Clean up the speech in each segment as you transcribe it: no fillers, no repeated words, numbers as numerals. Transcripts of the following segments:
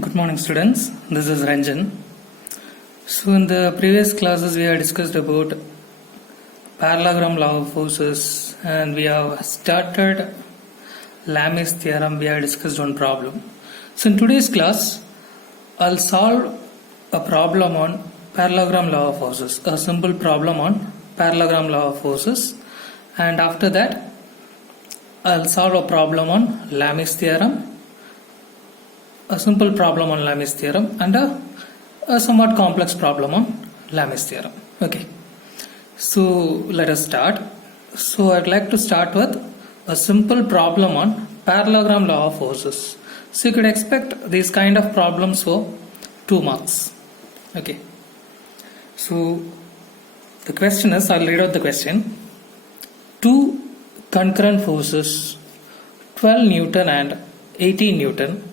Good morning, students. This is Ranjan. So, in the previous classes, we have discussed about parallelogram law of forces, and we have started Lami's theorem. We have discussed one problem. So, in today's class, I'll solve a problem on parallelogram law of forces, a simple problem on parallelogram law of forces, and after that, I'll solve a problem on Lami's theorem, a simple problem on Lami's theorem, and a somewhat complex problem on Lami's theorem. Okay, so let us start. So I'd like to start with a simple problem on parallelogram law of forces. So you could expect these kind of problems for 2 marks. Okay, so the question is, I'll read out the question. Two concurrent forces, 12 Newton and 18 Newton,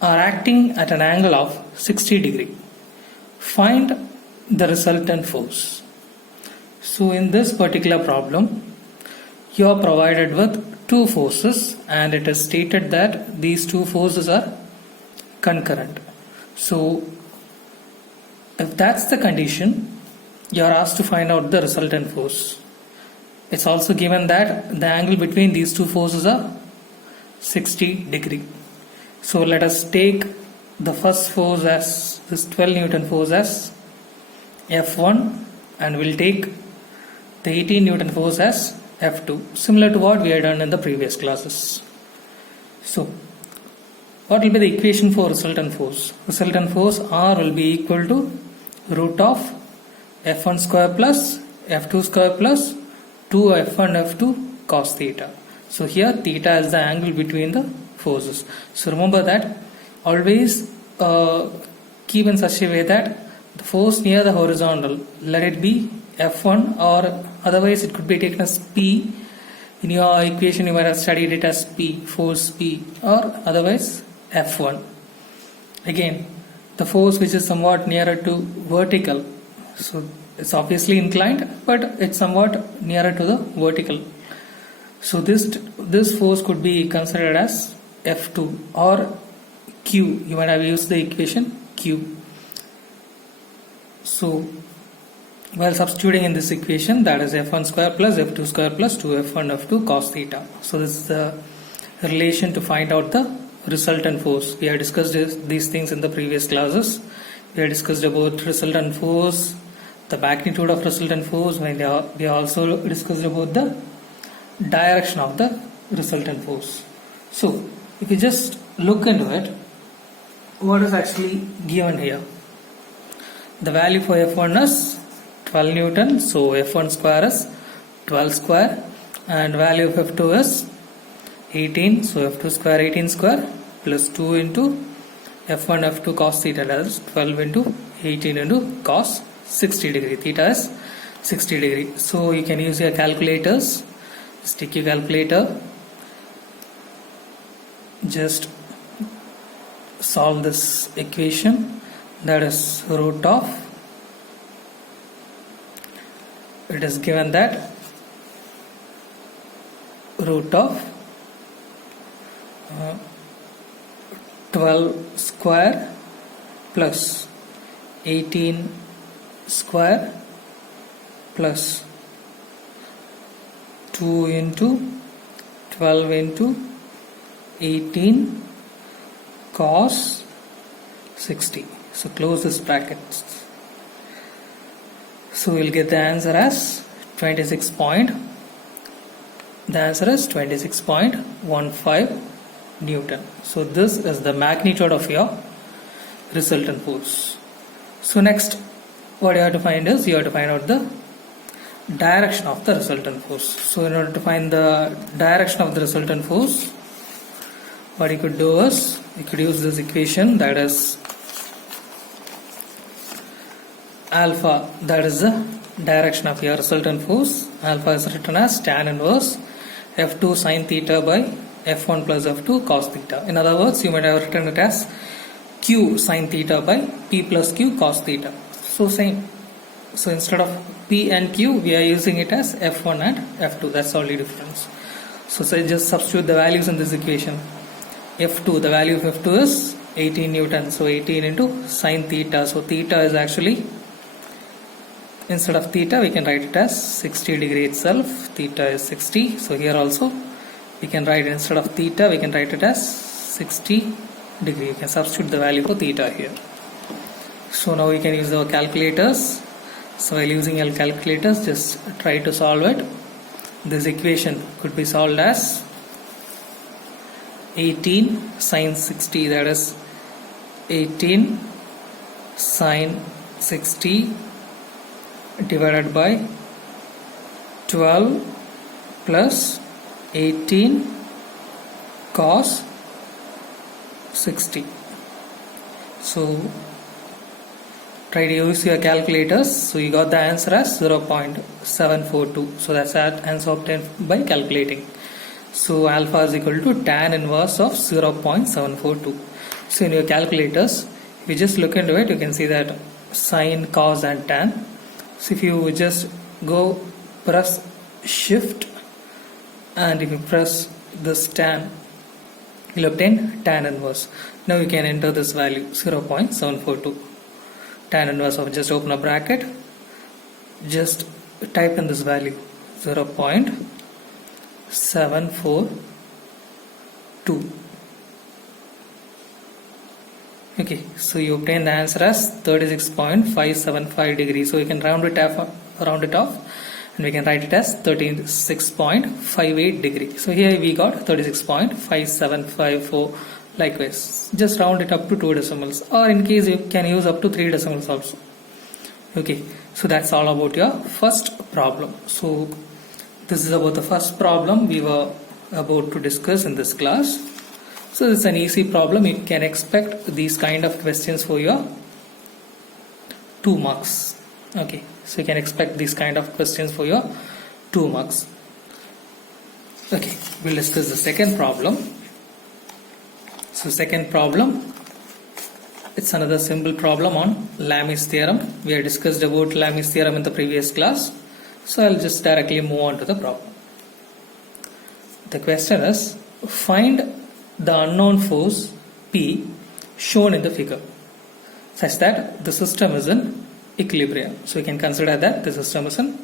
are acting at an angle of 60 degree. Find the resultant force. So in this particular problem, you are provided with two forces and it is stated that these two forces are concurrent. So if that's the condition, you are asked to find out the resultant force. It's also given that the angle between these two forces are 60 degree. So let us take the first force as this 12 Newton force as F1, and we'll take the 18 Newton force as F2, similar to what we had done in the previous classes. So what will be the equation for resultant force? Resultant force R will be equal to root of F1 square plus F2 square plus 2F1 F2 cos theta. So here theta is the angle between the forces. So remember that always keep in such a way that the force near the horizontal, let it be F1, or otherwise it could be taken as P. In your equation you might have studied it as P, force P, or otherwise F1. Again, the force which is somewhat nearer to vertical, so it's obviously inclined, but it's somewhat nearer to the vertical. So this force could be considered as F2 or Q. You might have used the equation Q. So while substituting in this equation, that is F1 square plus F2 square plus 2F1 F2 cos theta. So this is the relation to find out the resultant force. We have discussed these things in the previous classes. We have discussed about resultant force, the magnitude of resultant force. We also discussed about the direction of the resultant force. So if you just look into it, what is actually given here? The value for F1 is 12 Newton, so F1 square is 12 square, and value of F2 is 18, so F2 square 18 square plus 2 into F1 F2 cos theta, that is 12 into 18 into cos 60 degree. Theta is 60 degree. So you can use your calculators. Just take your calculator. Just solve this equation, that is root of, it is given that root of 12 square plus 18 square plus 2 into 12 into 18 cos 60. So close this bracket. So we'll get the answer as 26.15 Newton. So this is the magnitude of your resultant force. So next, what you have to find is, you have to find out the direction of the resultant force. So in order to find the direction of the resultant force, what you could do is, you could use this equation, that is alpha, that is the direction of your resultant force. Alpha is written as tan inverse F2 sin theta by F1 plus F2 cos theta. In other words, you might have written it as Q sin theta by P plus Q cos theta. So same. So instead of P and Q, we are using it as F1 and F2. That's the only difference. So just substitute the values in this equation. F2, the value of F2 is 18 Newton. So 18 into sine theta. So theta is actually, instead of theta we can write it as 60 degree itself. Theta is 60. So here also we can write, instead of theta we can write it as 60 degree. You can substitute the value for theta here. So now we can use our calculators. So while using our calculators, just try to solve it. This equation could be solved as 18 sine 60, that is 18 sine 60 divided by 12 plus 18 cos 60. So try to use your calculators. So you got the answer as 0.742. So that's that answer obtained by calculating. So alpha is equal to tan inverse of 0.742. So in your calculators, if you just look into it, you can see that sine, cos and tan. So if you just go press shift, and if you press this tan, you'll obtain tan inverse. Now you can enter this value 0.742. Tan inverse of, just open a bracket, just type in this value 0.742. Okay, so you obtain the answer as 36.575 degrees. So you can round it off, and we can write it as 36.58 degrees. So here we got 36.5754. Likewise, just round it up to 2 decimals, or in case you can use up to 3 decimals also. Okay, so that's all about your first problem. So this is about the first problem we were about to discuss in this class. So it's an easy problem. You can expect these kind of questions for your 2 marks. Okay, so you can expect these kind of questions for your 2 marks. Okay, we'll discuss the second problem. So second problem, it's another simple problem on Lami's theorem. We had discussed about Lami's theorem in the previous class. So I'll just directly move on to the problem. The question is, find the unknown force P shown in the figure such that the system is in equilibrium. So we can consider that the system is in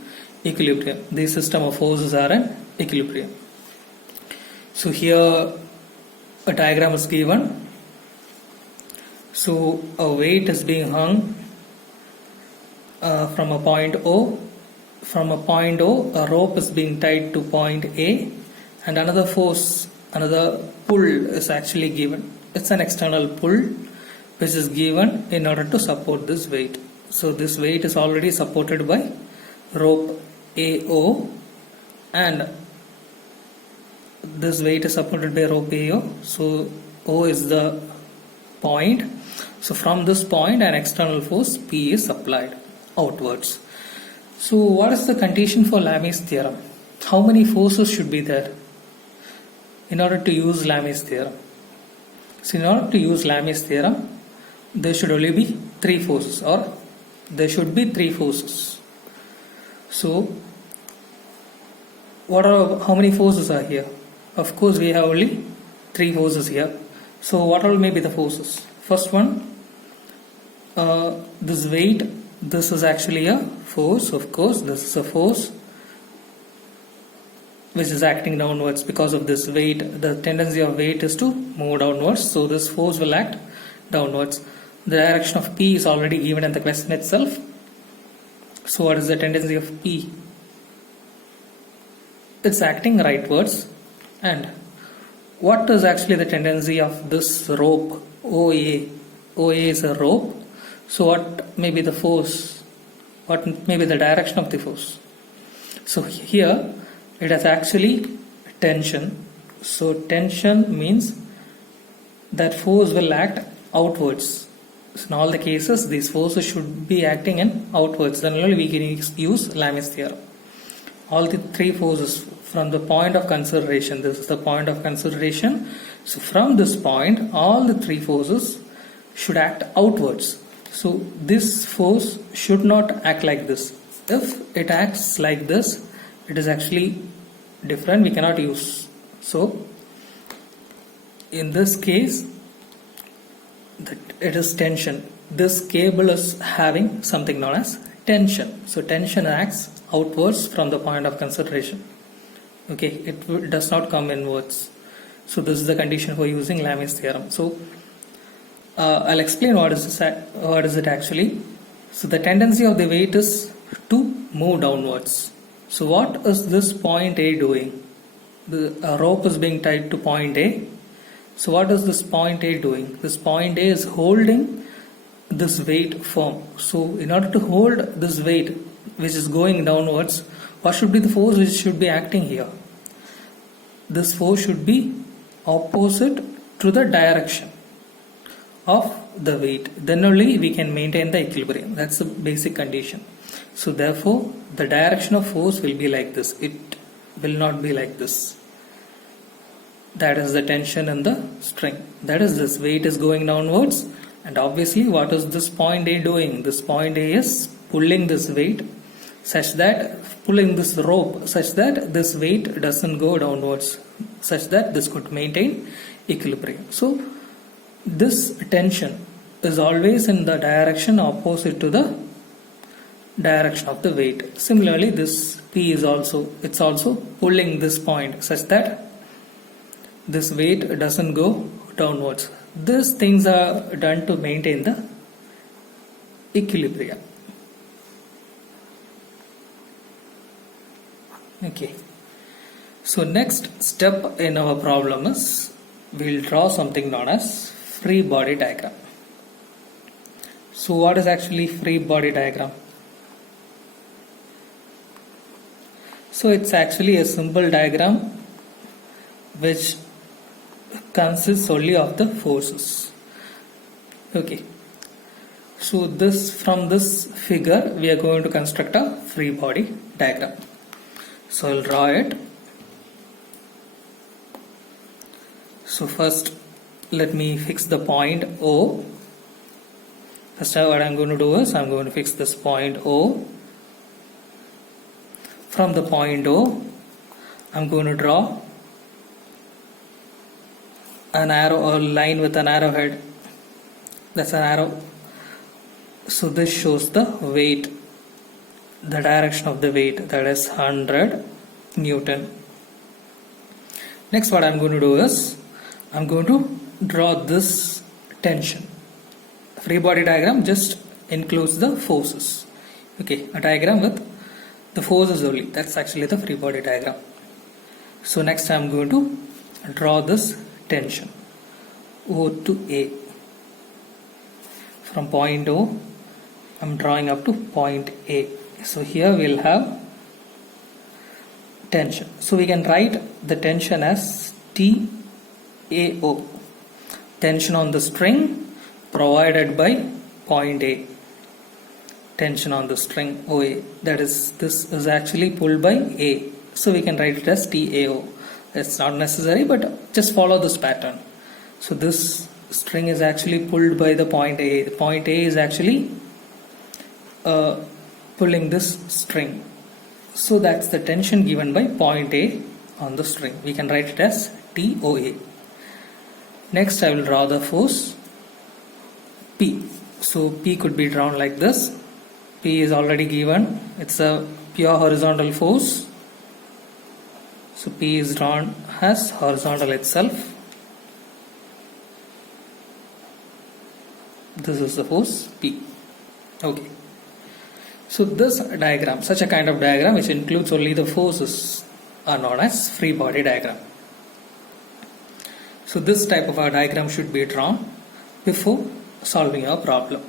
equilibrium. The system of forces are in equilibrium. So here a diagram is given. So a weight is being hung from a point O. From a point O, a rope is being tied to point A, and another force, another pull is actually given. It's an external pull which is given in order to support this weight. So this weight is already supported by rope AO, and this weight is supported by rope AO. So O is the point. So from this point an external force P is applied outwards. So what is the condition for Lami's theorem? How many forces should be there in order to use Lami's theorem? So in order to use Lami's theorem, there should only be 3 forces, or there should be 3 forces. So how many forces are here? Of course we have only 3 forces here. So what all may be the forces? First one, this weight, this is actually a force. Of course this is a force which is acting downwards. Because of this weight, the tendency of weight is to move downwards, so this force will act downwards. The direction of P is already given in the question itself. So what is the tendency of P? It's acting rightwards. And what is actually the tendency of this rope OA? OA is a rope. So what may be the force? What may be the direction of the force? So here it has actually tension. So tension means that force will act outwards. So in all the cases these forces should be acting in outwards. Then only we can use Lami's theorem. All the 3 forces from the point of consideration. This is the point of consideration. So from this point all the 3 forces should act outwards. So this force should not act like this. If it acts like this, it is actually different, we cannot use. So in this case it is tension. This cable is having something known as tension. So tension acts outwards from the point of concentration. Okay, it does not come inwards. So this is the condition for using Lami's theorem. So I'll explain what is it actually. So the tendency of the weight is to move downwards. So what is this point A doing? The rope is being tied to point A. So what is this point A doing? This point A is holding this weight firm. So in order to hold this weight which is going downwards, what should be the force which should be acting here? This force should be opposite to the direction of the weight. Then only we can maintain the equilibrium. That's the basic condition. So therefore the direction of force will be like this. It will not be like this. That is the tension in the string. That is, this weight is going downwards, and obviously what is this point A doing? This point A is pulling this weight such that, pulling this rope such that this weight doesn't go downwards, such that this could maintain equilibrium. So this tension is always in the direction opposite to the direction of the weight. Similarly, this P is also pulling this point such that this weight doesn't go downwards. These things are done to maintain the equilibrium. Okay. So next step in our problem is we'll draw something known as free body diagram. So what is actually free body diagram? So it's actually a simple diagram which consists only of the forces. Okay. So from this figure we are going to construct a free body diagram. So I'll draw it. So first let me fix the point O. First what I'm going to do is I'm going to fix this point O. From the point O I'm going to draw an arrow or line with an arrowhead. That's an arrow. So this shows the weight, the direction of the weight, that is 100 Newton. Next what I'm going to do is I'm going to draw this tension. Free body diagram just includes the forces. Okay, a diagram with the forces only. That's actually the free body diagram. So next I'm going to draw this tension O to A. From point O I'm drawing up to point A. So here we'll have tension. So we can write the tension as TAO, tension on the string provided by point A. Tension on the string OA, that is, this is actually pulled by A. So we can write it as TAO. It's not necessary, but just follow this pattern. So this string is actually pulled by the point A. The point A is actually pulling this string. So that's the tension given by point A on the string. We can write it as TOA. Next I will draw the force P. So P could be drawn like this. P is already given. It's a pure horizontal force. So P is drawn as horizontal itself. This is the force P. Okay. So this diagram, such a kind of diagram which includes only the forces, are known as free body diagram. So this type of a diagram should be drawn before solving a problem.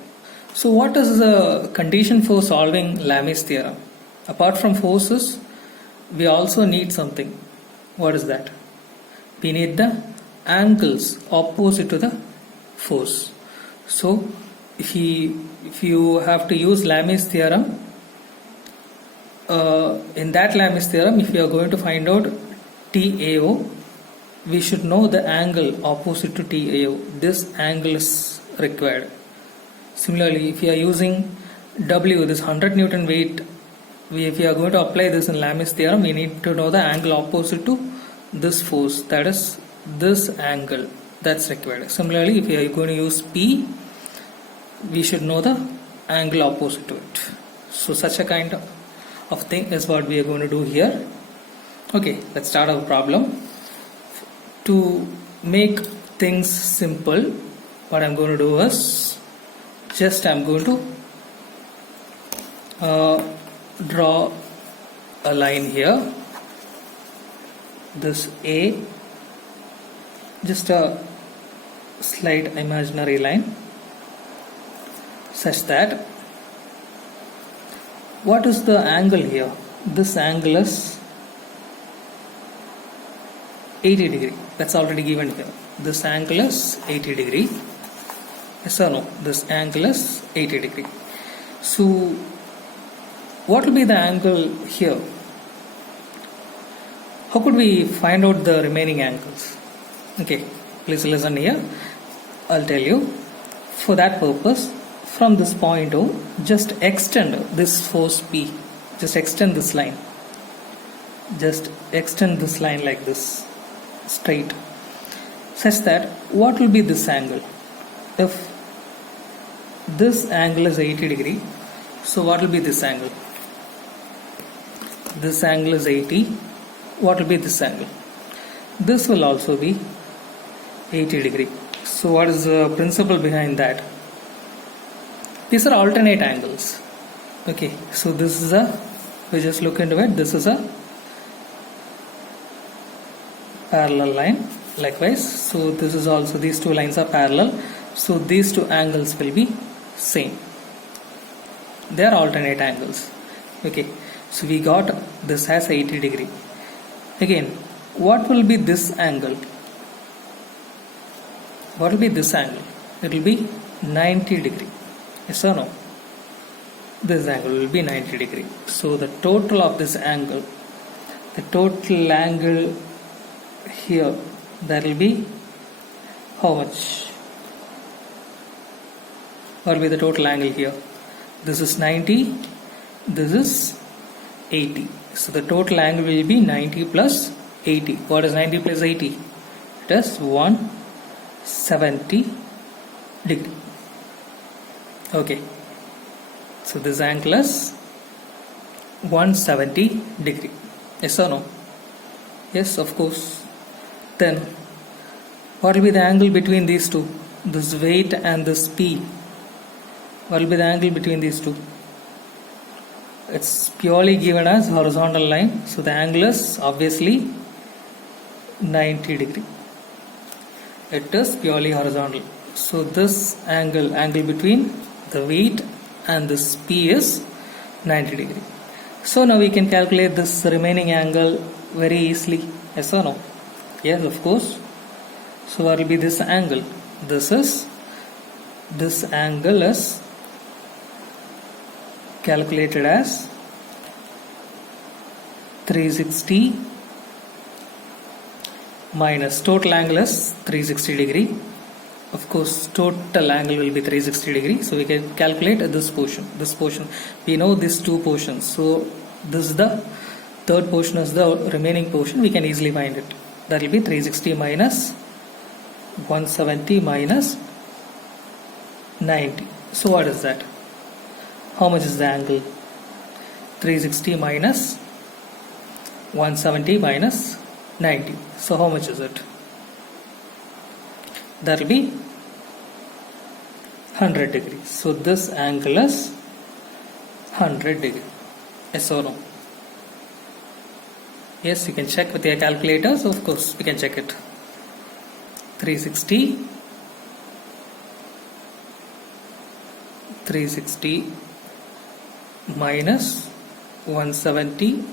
So what is the condition for solving Lami's theorem? Apart from forces, we also need something. What is that? We need the angles opposite to the force. So if you have to use Lami's theorem, in that Lami's theorem, if you are going to find out TAO, we should know the angle opposite to TAO. This angle is required. Similarly, if you are using W, this 100 Newton weight, if you are going to apply this in Lami's theorem, we need to know the angle opposite to this force, that is this angle, that's required. Similarly, if you are going to use P, we should know the angle opposite to it. So such a kind of thing is what we are going to do here. Okay, let's start our problem. To make things simple, what I'm going to do is just I'm going to draw a line here, this A, just a slight imaginary line, such that what is the angle here? This angle is 80 degree. That's already given here. This angle is 80 degree. Yes or no? This angle is 80 degree. So what will be the angle here? How could we find out the remaining angles? Okay, please listen here. I'll tell you. For that purpose, from this point O, just extend this force P. Just extend this line. Just extend this line like this, straight. Such that what will be this angle? If this angle is 80 degree, so what will be this angle? This angle is 80. What will be this angle? This will also be 80 degree. So what is the principle behind that? These are alternate angles. Okay, so this is we just look into it, this is a parallel line. Likewise, so this is also, these two lines are parallel. So these two angles will be same. They are alternate angles. Okay, so we got this as 80 degree. Again, what will be this angle? What will be this angle? It will be 90 degree. Yes or no? This angle will be 90 degree. So the total of this angle, the total angle here, that will be how much? What will be the total angle here? This is 90, this is 80. So the total angle will be 90 plus 80. What is 90 plus 80? It is 170 degree. Okay. So this angle is 170 degree. Yes or no? Yes, of course. Then what will be the angle between these two? This weight and this P. What will be the angle between these two? It's purely given as horizontal line. So the angle is obviously 90 degree. It is purely horizontal. So this angle between the weight and this P is 90 degree. So now we can calculate this remaining angle very easily. Yes or no? Yes, of course. So what will be this angle? This angle is calculated as 360 minus total angle is 360 degree. Of course, total angle will be 360 degree. So we can calculate this portion. This portion, we know these two portions. So this is the third portion, is the remaining portion. We can easily find it. That will be 360 minus 170 minus 90. So what is that? How much is the angle? 360 minus 170 minus 90. So how much is it? That will be 100 degrees. So this angle is 100 degrees. Yes or no? Yes, you can check with your calculators. Of course, we can check it. 360 minus 170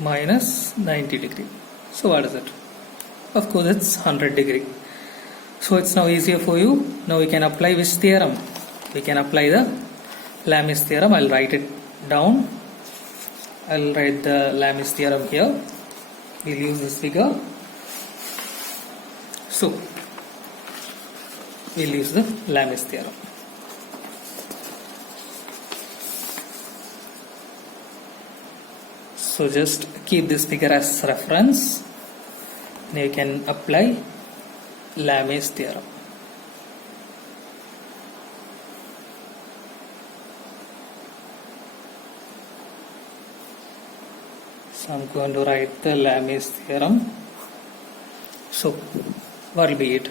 minus 90 degree. So what is it? Of course, it's 100 degree. So it's now easier for you. Now we can apply which theorem? We can apply the Lami's theorem. I'll write it down. I'll write the Lami's theorem here. We'll use this figure. So we'll use the Lami's theorem. So just keep this figure as reference. Now you can apply Lami's theorem. So I'm going to write the Lami's theorem. So what will be it?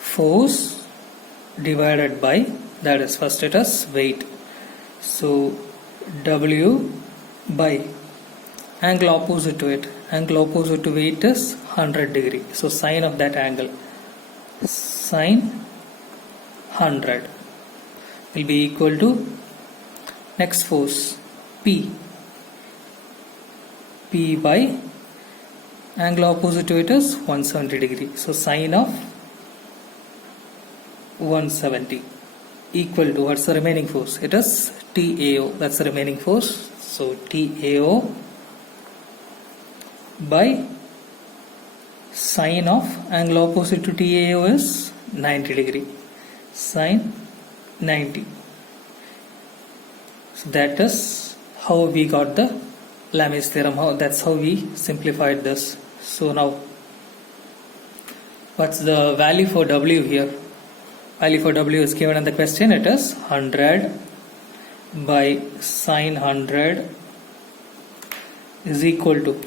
Force divided by, that is, first it is weight. So W by angle opposite to it. Angle opposite to weight is 100 degree. So sine of that angle, sine 100, will be equal to next force P. P by angle opposite to it is 170 degree. So sine of 170 equal to, what's the remaining force? It is TAO. That's the remaining force. So TAO by sine of angle opposite to TAO is 90 degree. Sine 90. So that is how we got the Lami's theorem. That's how we simplified this. So now, what's the value for W here? Value for W is given in the question. It is 100 by sine 100 is equal to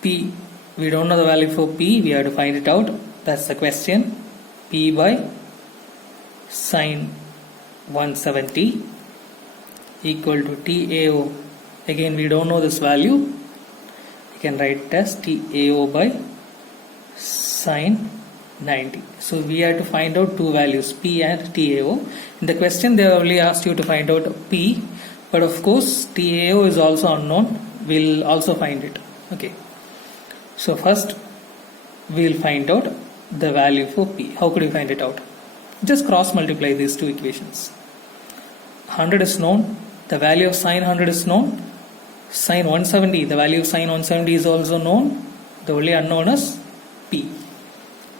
P. We don't know the value for P. We have to find it out. That's the question. P by sine 170 equal to TAO. Again, we don't know this value. We can write it as TAO by sine 90. So we have to find out two values, P and TAO. In the question they only asked you to find out P, but of course TAO is also unknown. We'll also find it. Okay. So first we'll find out the value for P. How could we find it out? Just cross multiply these two equations. 100 is known. The value of sine 100 is known. Sine 170, the value of sine 170 is also known. The only unknown is P.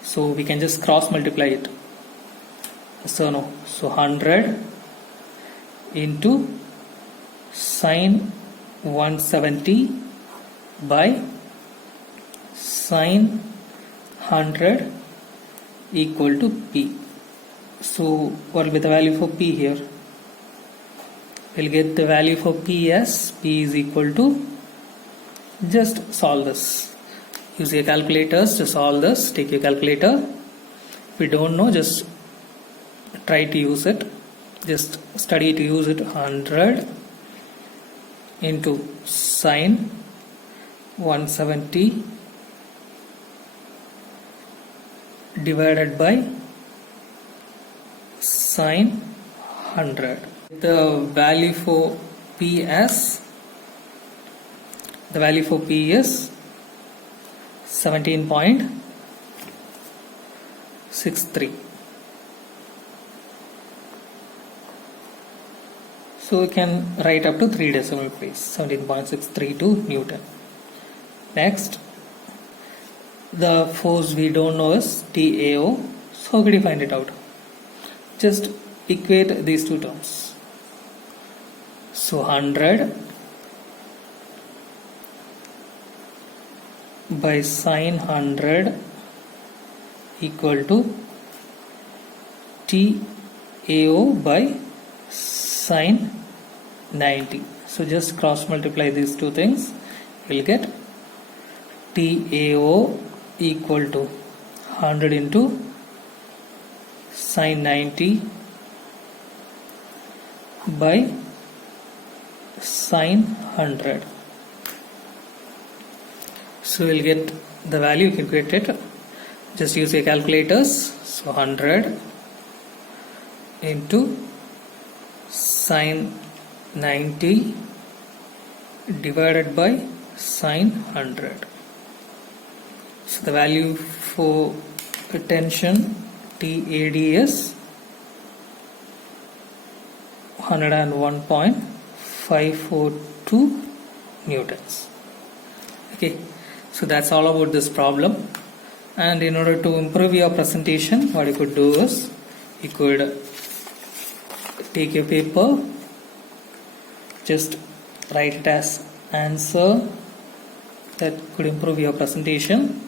So we can just cross multiply it. So 100 into sine 170 by sine 100 equal to P. So what will be the value for P here? We'll get the value for P as P is equal to, just solve this. Use your calculators to solve this. Take your calculator. If you don't know, just try to use it. Just study to use it. 100 into sine 170 divided by sine 100. The value for P is 17.63. So we can write up to 3 decimal place, 17.632 Newton. Next, the force we don't know is TAO. So how could you find it out? Just equate these two terms. So 100 by sine 100 equal to TAO by sine 90. So just cross multiply these two things. We'll get TAO equal to 100 into sine 90 by sine 100. So we'll get the value. You can create it. Just use your calculators. So 100 into sine 90 divided by sine 100. So the value for tension TAD is 101.542 newtons. Okay, so that's all about this problem. And in order to improve your presentation, what you could do is you could take your paper, just write it as answer that could improve your presentation.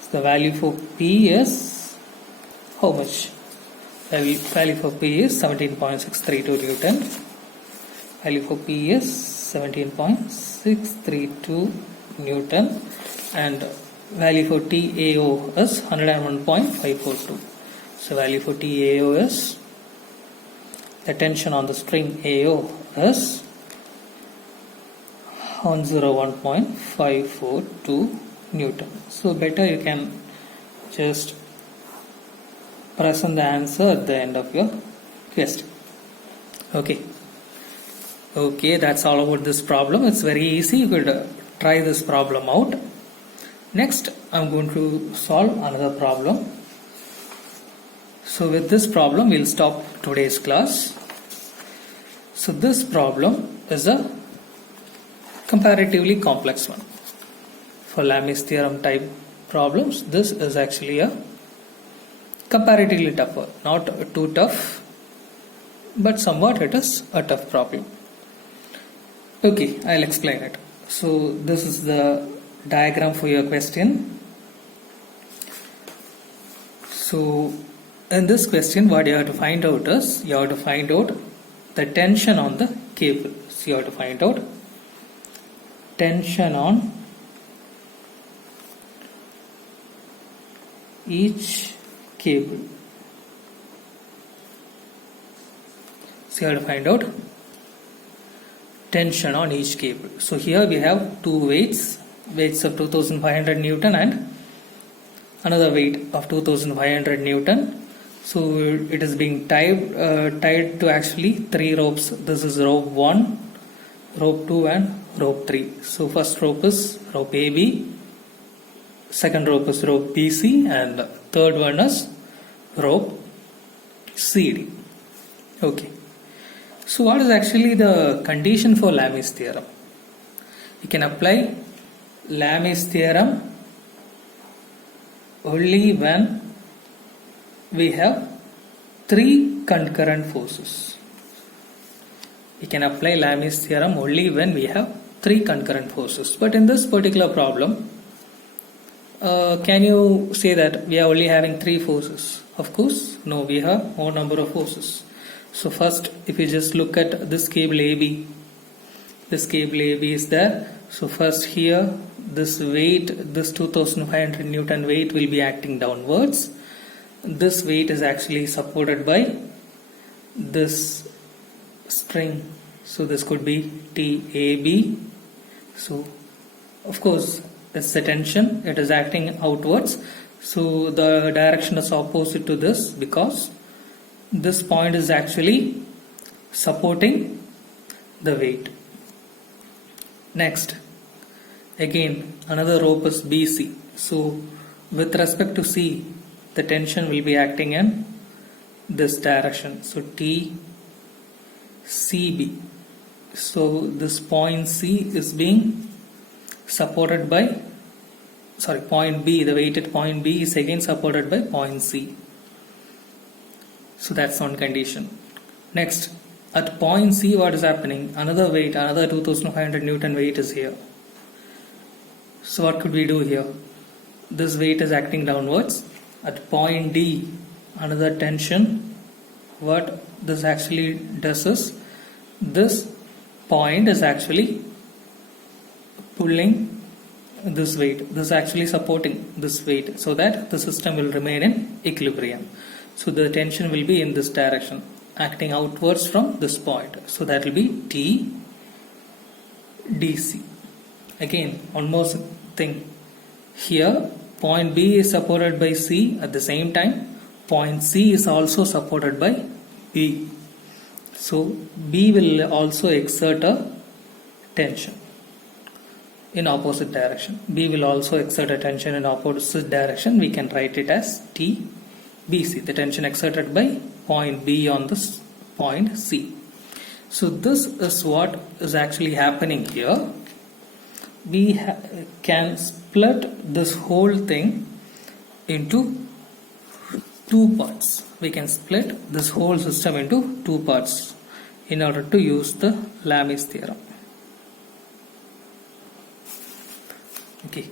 So the value for P is how much? The value for P is 17.632 Newton. Value for P is 17.632 Newton and value for TAO is 101.542. So value for TAO is, the tension on the string AO is 101.542 Newton. So better you can just present the answer at the end of your question. Okay, that's all about this problem. It's very easy. You could try this problem out. Next, I'm going to solve another problem. So with this problem, we'll stop today's class. So this problem is a comparatively complex one. For Lami's theorem type problems, this is actually a comparatively tougher, not too tough, but somewhat it is a tough problem. Okay, I'll explain it. So this is the diagram for your question. So in this question, what you have to find out is, you have to find out the tension on the cable. So you have to find out tension on each cable. So you have to find out tension on each cable. So here we have two weights of 2500 Newton and another weight of 2500 Newton. So it is being tied to actually three ropes. This is rope 1, rope 2 and rope 3. So first rope is rope AB, second rope is rope BC and third one is rope CD. Okay. So what is actually the condition for Lami's theorem? You can apply Lami's theorem only when we have three concurrent forces. We can apply Lami's theorem only when we have three concurrent forces. But in this particular problem, can you say that we are only having three forces? Of course, no, we have more number of forces. So first, if you just look at this cable AB, this cable AB is there. So first here, this weight, this 2500 Newton weight will be acting downwards. This weight is actually supported by this string. So this could be TAB. So of course, it's the tension. It is acting outwards. So the direction is opposite to this because this point is actually supporting the weight. Next, again another rope is BC. So with respect to C, the tension will be acting in this direction. So TCB. So this point C is being supported by, point B, the weighted point B is again supported by point C. So that's one condition. Next, at point C, what is happening? Another weight, another 2500 Newton weight is here. So what could we do here? This weight is acting downwards. At point D, another tension. What this actually does is, this point is actually pulling this weight. This is actually supporting this weight so that the system will remain in equilibrium. So the tension will be in this direction, acting outwards from this point. So that will be TDC. Again, one more thing. Here, point B is supported by C. At the same time, point C is also supported by B. So B will also exert a tension in opposite direction. B will also exert a tension in opposite direction. We can write it as TBC, the tension exerted by point B on this point C. So this is what is actually happening here. We can split this whole thing into two parts. We can split this whole system into two parts in order to use the Lami's theorem. Okay,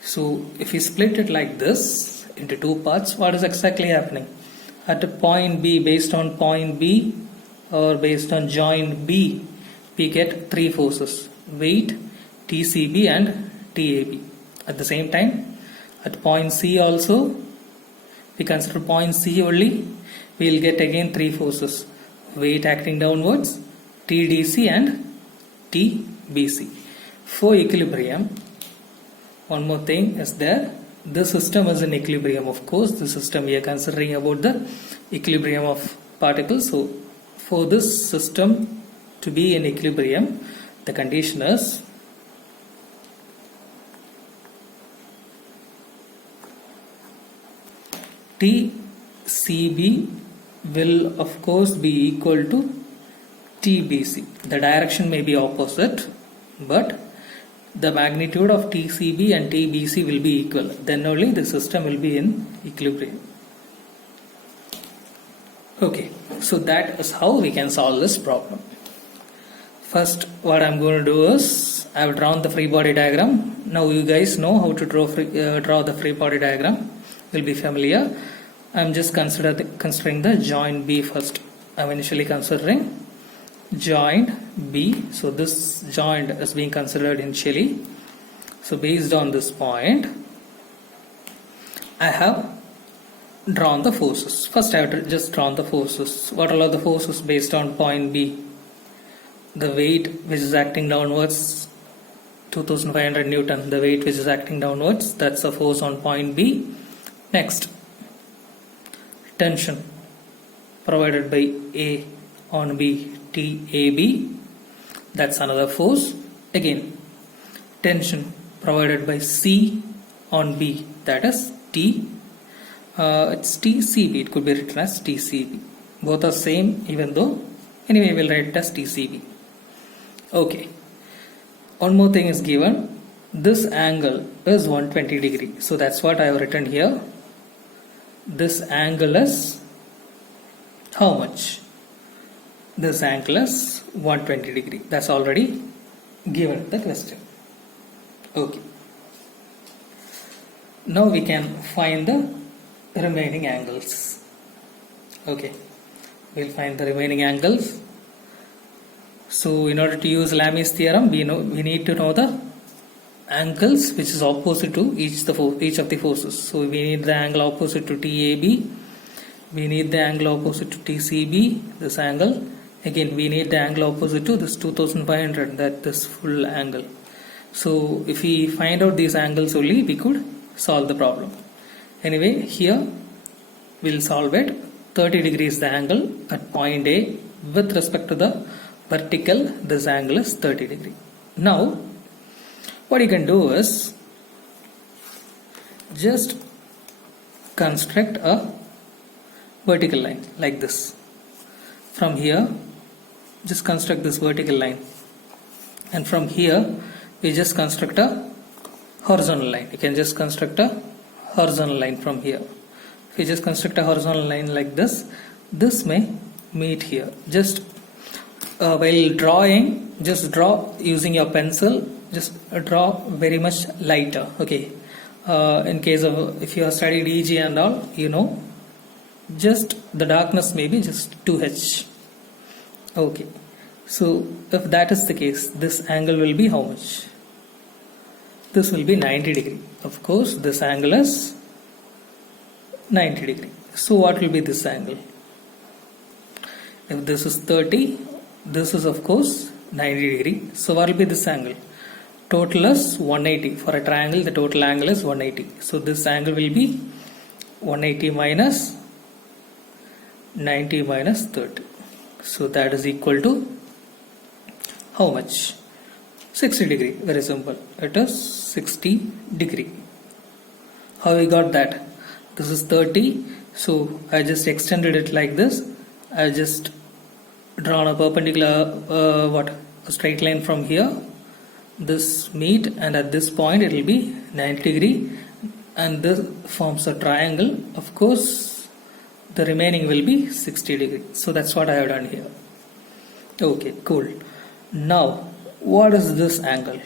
so if we split it like this into two parts, what is exactly happening? At a point B, based on point B or based on joint B, we get three forces: weight, TCB and TAB. At the same time, at point C also, we consider point C only, we will get again three forces: weight acting downwards, TDC and TBC. For equilibrium, one more thing is there. This system is in equilibrium. Of course, the system we are considering about the equilibrium of particles. So, for this system to be in equilibrium, the condition is TCB will of course be equal to TBC. The direction may be opposite, but the magnitude of TCB and TBC will be equal. Then only the system will be in equilibrium. Okay, so that is how we can solve this problem. First, what I'm going to do is I have drawn the free body diagram. Now you guys know how to draw the free body diagram. Will be familiar. I'm just considering the joint B first. I'm initially considering joint B. So this joint is being considered initially. So based on this point, I have drawn the forces. First I have just drawn the forces. What are the forces based on point B? The weight which is acting downwards, 2500 Newton, the weight which is acting downwards, that's the force on point B. Next, tension provided by A on B, TAB, that's another force. Again, tension provided by C on B, that is T. It's TCB, it could be written as TCB. Both are same, even though anyway we'll write it as TCB. Okay, one more thing is given. This angle is 120 degree, so that's what I have written here. This angle is how much? This angle is 120 degree. That's already given the question. Okay. Now we can find the remaining angles. Okay. We'll find the remaining angles. So in order to use Lami's theorem, we need to know the angles which is opposite to each of the forces. So we need the angle opposite to TAB, we need the angle opposite to TCB, this angle. Again we need the angle opposite to this 2500, that this full angle. So if we find out these angles only, we could solve the problem. Anyway, here we'll solve it. 30 degrees the angle at point A. With respect to the vertical, this angle is 30 degree. Now what you can do is just construct a vertical line like this. From here, just construct this vertical line, and from here we just construct a horizontal line. You can just construct a horizontal line from here. If you just construct a horizontal line like this, this may meet here. Just while drawing, just draw using your pencil. Just draw very much lighter. Okay. In case of if you have studied EG and all, you know, just the darkness may be just 2H. Okay. So if that is the case, this angle will be how much? This will be 90 degree. Of course, this angle is 90 degree. So what will be this angle? If this is 30, this is of course 90 degree. So what will be this angle? Total is 180. For a triangle, the total angle is 180. So this angle will be 180 minus 90 minus 30. So that is equal to how much? 60 degree. Very simple. It is 60 degree. How we got that? This is 30. So I just extended it like this. I just drawn a perpendicular a straight line from here. This meet, and at this point it will be 90 degree, and this forms a triangle. Of course the remaining will be 60 degree. So that's what I have done here. Okay, cool. Now what is this angle?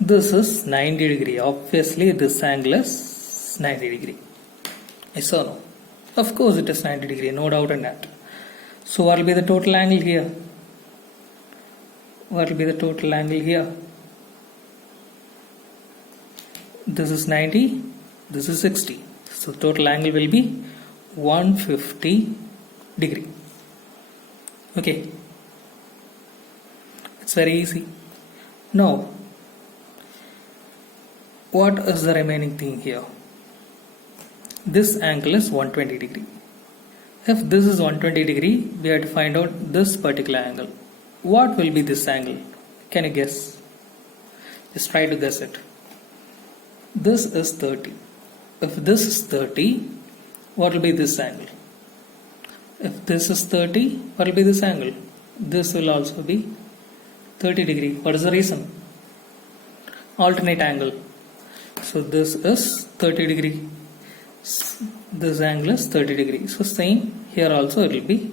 This is 90 degree. Obviously this angle is 90 degree. Yes or no? Of course it is 90 degree, no doubt in that. So what will be the total angle here? What will be the total angle here? This is 90, this is 60. So total angle will be 150 degree. Okay, it's very easy. Now what is the remaining thing here? This angle is 120 degree. If this is 120 degree, we have to find out this particular angle. What will be this angle? Can you guess? Just try to guess it. This is 30. If this is 30, what will be this angle? If this is 30, what will be this angle? This will also be 30 degree. What is the reason? Alternate angle. So this is 30 degree. This angle is 30 degree. So same here also it will be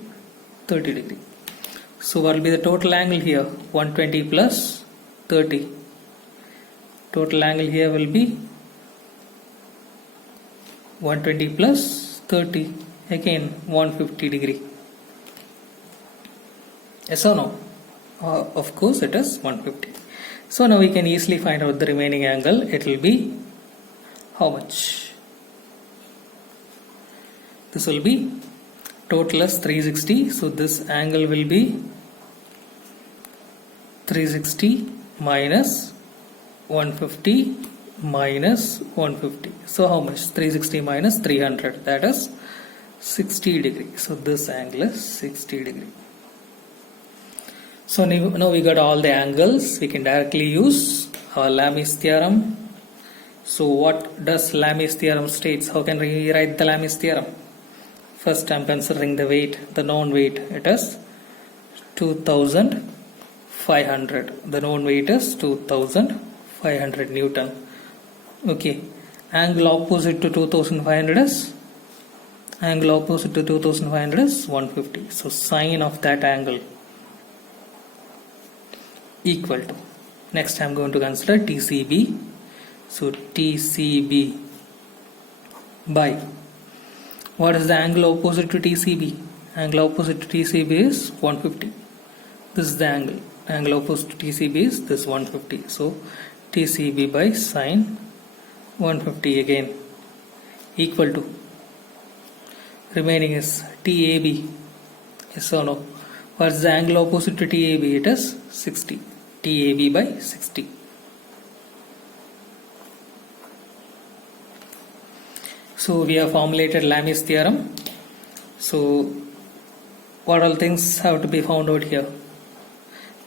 30 degree. So what will be the total angle here? 120 plus 30. Total angle here will be 120 plus 30. Again 150 degree. Yes or no? Of course it is 150. So now we can easily find out the remaining angle. It will be how much? This will be total as 360. So this angle will be 360 minus 150 minus 150. So how much? 360 minus 300. That is 60 degree. So this angle is 60 degree. So now we got all the angles. We can directly use our Lami's theorem. So what does Lami's theorem states? How can we write the Lami's theorem? First I am considering the weight, the known weight. It is 2500. The known weight is 2500 Newton. Okay. Angle opposite to 2500 is? Angle opposite to 2500 is 150. So sine of that angle equal to, next I am going to consider TCB. So TCB by, what is the angle opposite to TCB? Angle opposite to TCB is 150. This is the angle. Angle opposite to TCB is this 150. So TCB by sine 150 again equal to, remaining is TAB. Yes or no? What is the angle opposite to TAB? It is 60. TAB by 60. So we have formulated Lami's theorem. So what all things have to be found out here?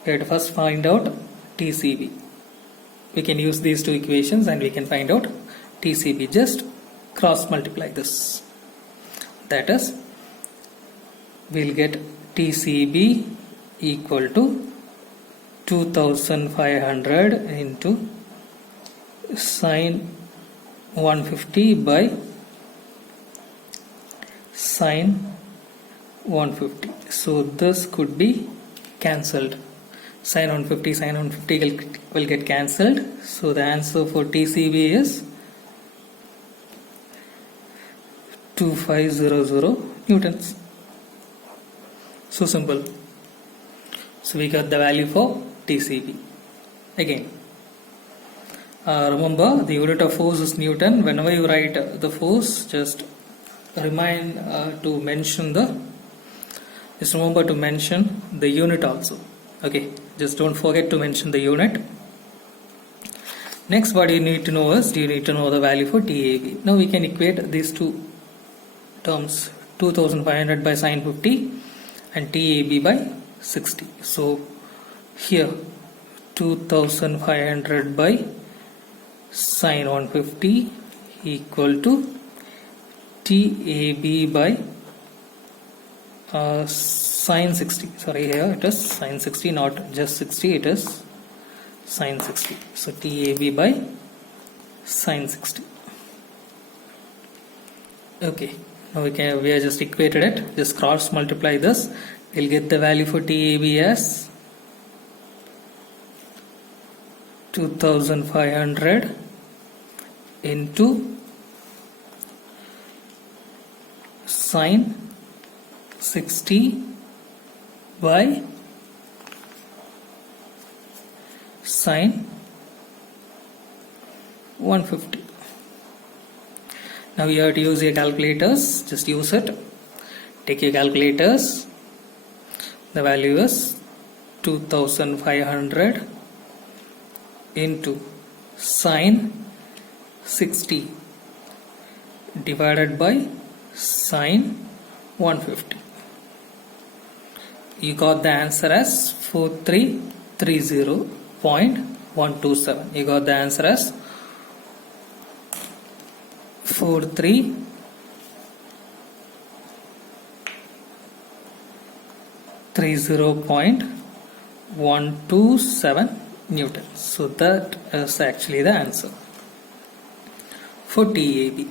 We have to first find out TCB. We can use these two equations and we can find out TCB. Just cross multiply this. That is, we'll get TCB equal to 2500 into sine 150 by sine 150. So this could be cancelled. Sine 150 will get cancelled. So the answer for TCB is 2500 newtons. So simple. So we got the value for TCB. Again, remember the unit of force is Newton. Whenever you write the force, just remember to mention the unit also. Okay, just don't forget to mention the unit. Next, what you need to know is, you need to know the value for TAB. Now we can equate these two terms, 2500 by sine 50 and TAB by 60. So here 2500 by sine 150 equal to TAB by sine 60. Sorry, here it is sine 60, not just 60, it is sine 60. So TAB by sine 60. Okay, now we have just equated it. Just cross multiply this. We'll get the value for TAB as 2500 into sine 60 by sine 150. Now you have to use your calculators. Just use it. Take your calculators. The value is 2500 into sine 60 divided by sine 150. You got the answer as 4330.127. You got the answer as 4330.127 newtons. So that is actually the answer for TAB.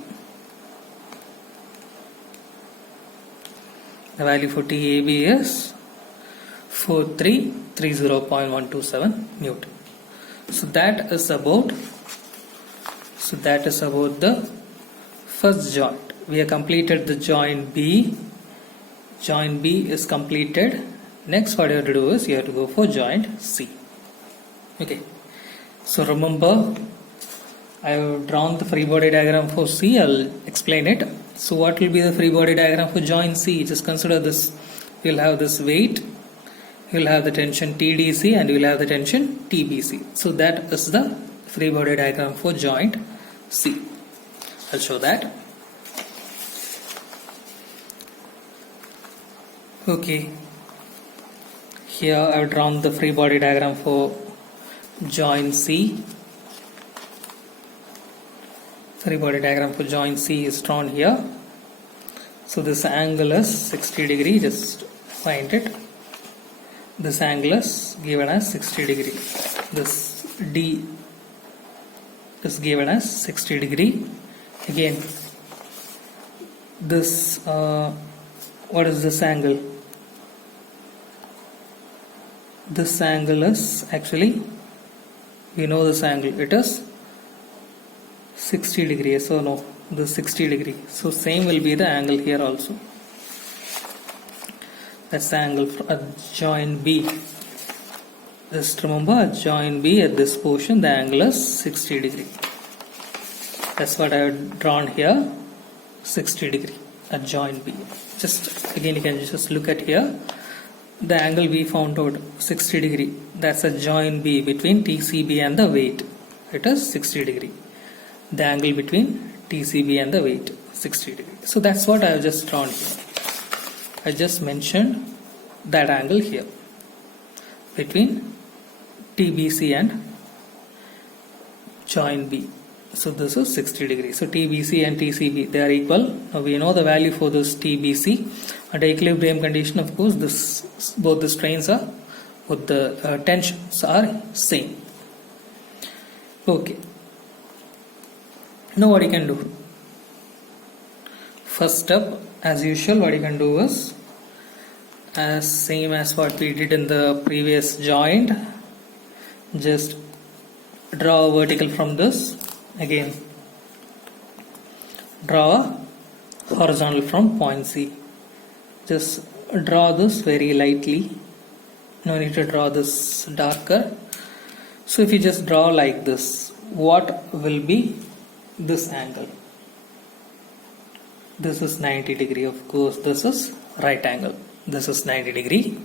The value for TAB is 4330.127 newton. So that is about the first joint. We have completed the joint B. Joint B is completed. Next, what you have to do is you have to go for joint C. Okay. So remember, I have drawn the free body diagram for C. I'll explain it. So what will be the free body diagram for joint C? Just consider this. You'll have this weight. You'll have the tension TDC and you'll have the tension TBC. So that is the free body diagram for joint C. I'll show that. Okay. Here I have drawn the free body diagram for joint C. Free body diagram for joint C is drawn here. So this angle is 60 degree. Just find it. This angle is given as 60 degree. This D is given as 60 degree. Again, this what is this angle? This angle is actually, we know this angle, it is 60 degree. So no, this 60 degree. So same will be the angle here also. That's the angle for a joint B. Just remember, a joint B at this portion, the angle is 60 degree. That's what I have drawn here, 60 degree, a joint B. Just again, you can just look at here. The angle we found out, 60 degree. That's a joint B between TCB and the weight. It is 60 degree. The angle between TCB and the weight, 60 degree. So that's what I have just drawn here. I just mentioned that angle here between TBC and joint B. So this is 60 degrees. So TBC and TCB, they are equal. Now we know the value for this TBC. Under equilibrium condition, of course, both the strains are, both the tensions are same. Okay. Now what you can do? First step, as usual, what you can do is, as same as what we did in the previous joint, just draw a vertical from this. Again, draw a horizontal from point C. Just draw this very lightly. No need to draw this darker. So if you just draw like this, what will be this angle? This is 90 degree. Of course, this is right angle. This is 90 degree.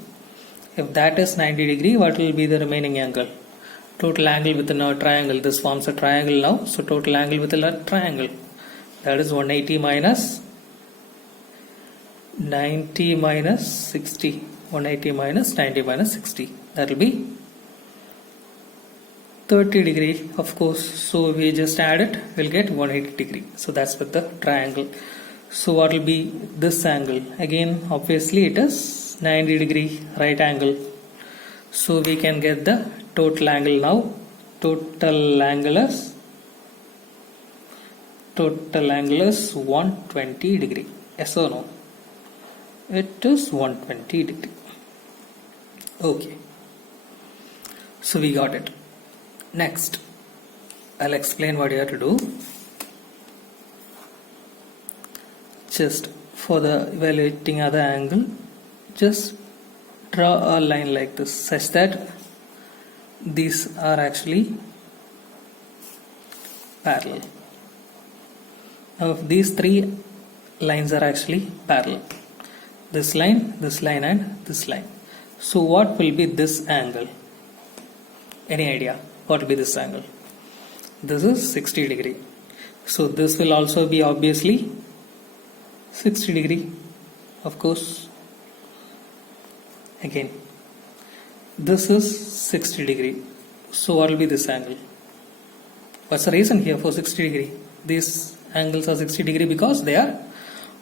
If that is 90 degree, what will be the remaining angle? Total angle within a triangle. This forms a triangle now. So total angle within a triangle, that is 180 minus 90 minus 60. 180 minus 90 minus 60. That will be 30 degree, of course. So we just add it, we'll get 180 degree. So that's with the triangle. So what will be this angle? Again, obviously it is 90 degree right angle. So we can get the total angle now. Total angle is 120 degree. Yes or no? It is 120 degree. Okay. So we got it. Next, I'll explain what you have to do. Just for the evaluating other angle, just draw a line like this, such that these are actually parallel. Now if these three lines are actually parallel, this line and this line, so what will be this angle? Any idea what will be this angle? This is 60 degree, so this will also be obviously 60 degree, of course. Again, this is 60 degree, so what will be this angle? What's the reason here for 60 degree? These angles are 60 degree because they are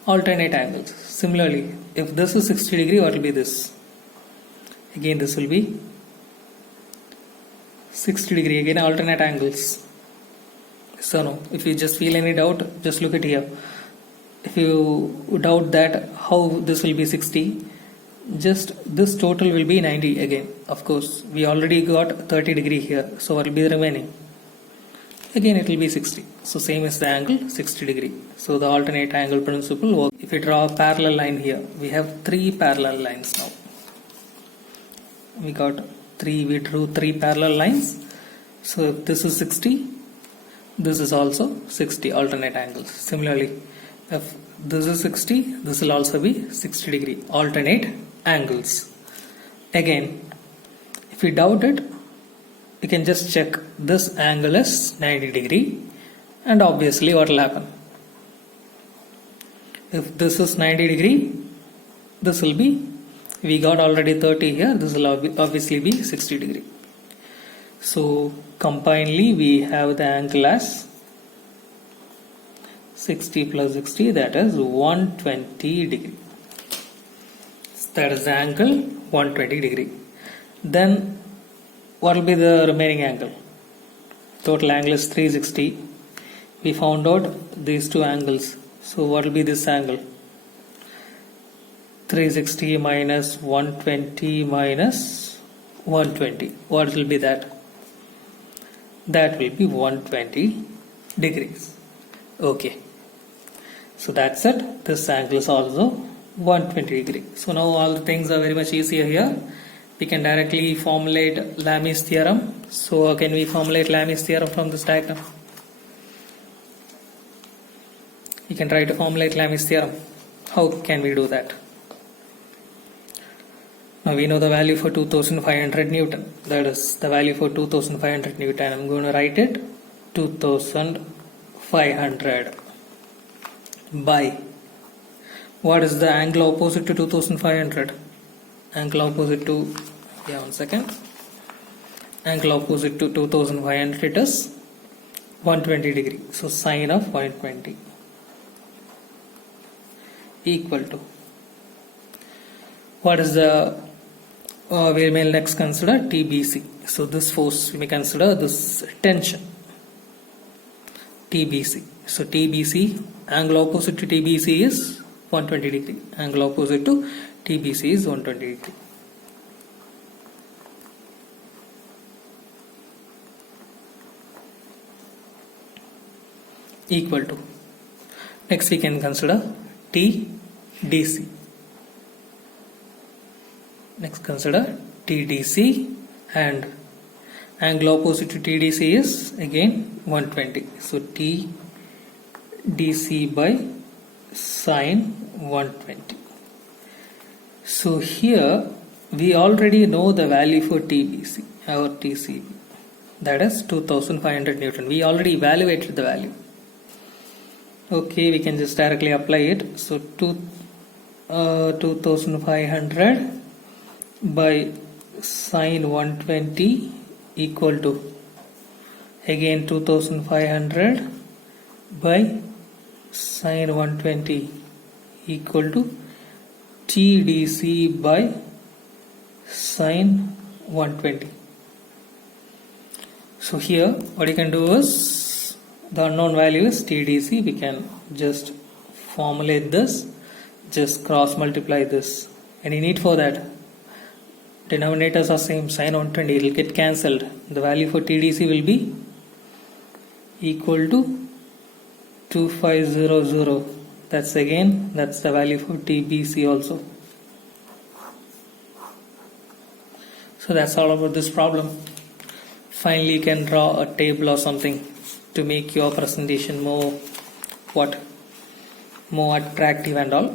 alternate angles. Similarly, if this is 60 degree, what will be this? Again, this will be 60 degree, again alternate angles. So no, if you just feel any doubt, just look at here. If you doubt that how this will be 60, just this total will be 90 again. Of course, we already got 30 degree here, so what will be the remaining? Again it will be 60. So same as the angle, 60 degree. So the alternate angle principle works. If we draw a parallel line here, we have three parallel lines now. We drew three parallel lines. So if this is 60, this is also 60, alternate angles. Similarly, if this is 60, this will also be 60 degree, alternate angles. Again, if we doubt it, you can just check this angle is 90 degree, and obviously what will happen? If this is 90 degree, this will be, we got already 30 here, this will obviously be 60 degree. So combinedly we have the angle as 60 plus 60, that is 120 degree. That is the angle 120 degree. Then what will be the remaining angle? Total angle is 360. We found out these two angles. So what will be this angle? 360 minus 120 minus 120. What will be that? That will be 120 degrees. Okay. So that's it. This angle is also 120 degree. So now all the things are very much easier here. We can directly formulate Lami's theorem. So how can we formulate Lami's theorem from this diagram? We can try to formulate Lami's theorem. How can we do that? Now we know the value for 2500 Newton. That is the value for 2500 Newton. I'm going to write it 2500 by, what is the angle opposite to 2500? Angle opposite to, angle opposite to 2500, it is 120 degree. So sine of 120 equal to, what is the, we will next consider TBC. So this force we may consider this tension, TBC. So TBC, angle opposite to TBC is 120 degree. Angle opposite to TBC is 120 degree. Equal to, next we can consider TDC. Next consider TDC, and angle opposite to TDC is again 120. So TDC by sine 120. So here we already know the value for TBC or TCB, that is 2500 Newton. We already evaluated the value. Okay, we can just directly apply it. So 2500 by sine 120 equal to, again 2500 by sine 120 equal to TDC by sine 120. So here what you can do is, the unknown value is TDC. We can just formulate this, just cross multiply this. Any need for that? Denominators are same, sine 120, it will get cancelled. The value for TDC will be equal to 2500. That's the value for TBC also. So that's all about this problem. finally you can draw a table or something to make your presentation more attractive and all.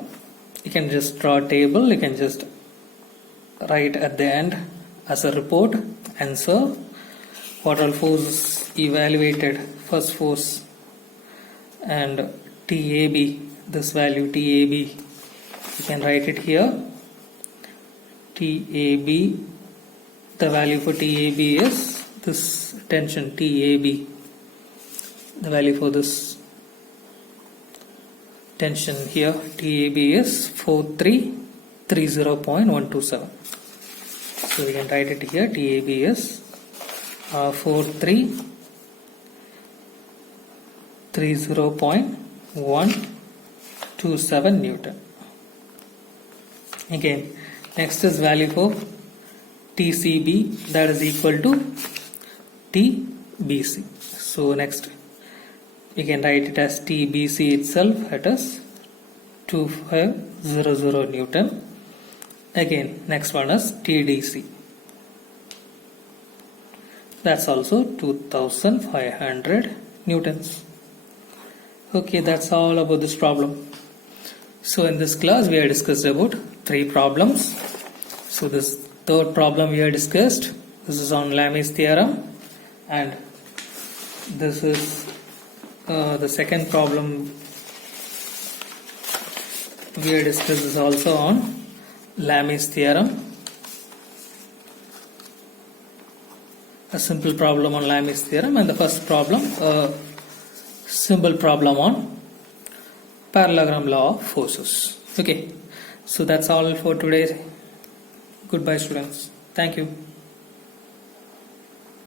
You can just draw a table, you can just write at the end as a report answer what all forces evaluated, first force and TAB, this value TAB, you can write it here. TAB, the value for TAB is this tension TAB, the value for this tension here TAB is 4330.127. So we can write it here. TAB is 4330.127 Newton. Again, next is value for TCB, that is equal to TBC. So next you can write it as TBC itself, it is 2500 Newton. Again, next one is TDC, that's also 2500 Newtons. Okay, that's all about this problem. So in this class we have discussed about 3 problems. So this third problem we have discussed, this is on Lami's theorem, and this is the second problem we have discussed is also on Lami's theorem, a simple problem on Lami's theorem, and the first problem a simple problem on parallelogram law of forces. Okay, so that's all for today. Goodbye students, thank you.